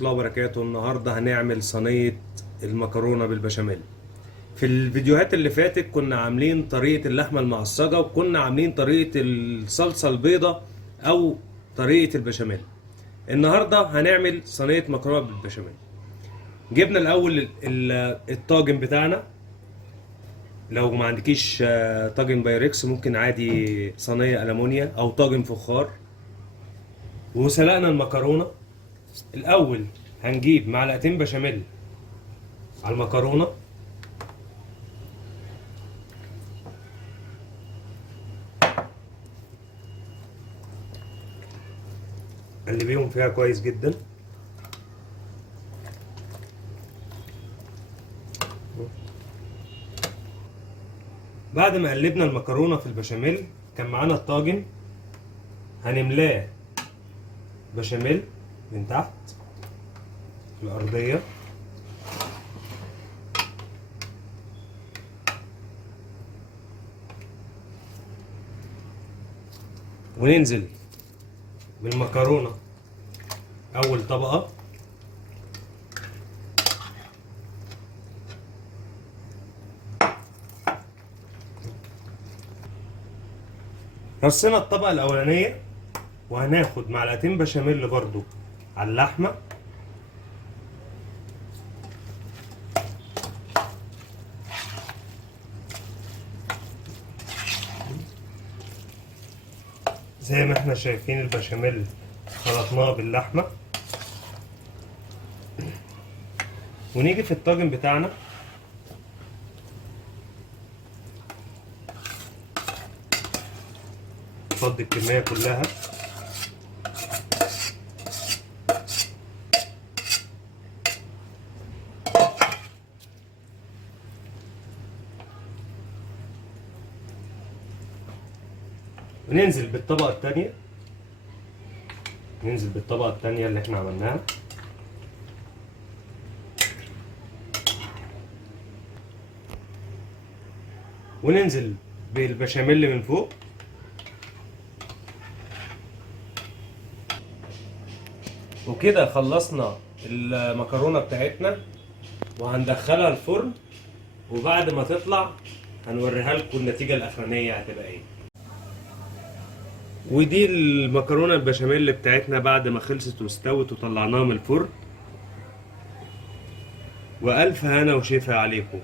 الله وبركاته. النهارده هنعمل صينية المكرونة بالبشاميل. في الفيديوهات اللي فاتت كنا عاملين طريقة اللحمة المعصجة، وكنا عاملين طريقة الصلصة البيضة او طريقة البشاميل. النهارده هنعمل صينية مكرونة بالبشاميل. جبنا الاول الطاجن بتاعنا. لو ما عندكيش طاجن بايركس ممكن عادي صينية ألمونيا او طاجن فخار. وسلقنا المكرونة. الاول هنجيب معلقتين بشاميل على المكرونه، قلبيهم فيها كويس جدا. بعد ما قلبنا المكرونه في البشاميل كان معانا الطاجن، هنملاه بشاميل من تحت الارضيه، وننزل بالمكرونه اول طبقه، رصينا الطبقه الاولانيه، وهناخد معلقتين بشاميل برضو على اللحمه، زي ما احنا شايفين البشاميل خلطناه باللحمه. ونيجي في الطاجن بتاعنا نفضي الكميه كلها، وننزل بالطبقه الثانيه، ننزل بالطبقه الثانيه اللي احنا عملناها، وننزل بالبشاميل من فوق. وكده خلصنا المكرونه بتاعتنا، وهندخلها الفرن، وبعد ما تطلع هنوريها لكم النتيجه الاخرانيه هتبقى ايه. ودي المكرونه البشاميل بتاعتنا بعد ما خلصت واستوت وطلعناها من الفرن. والف هنا وشفا عليكم.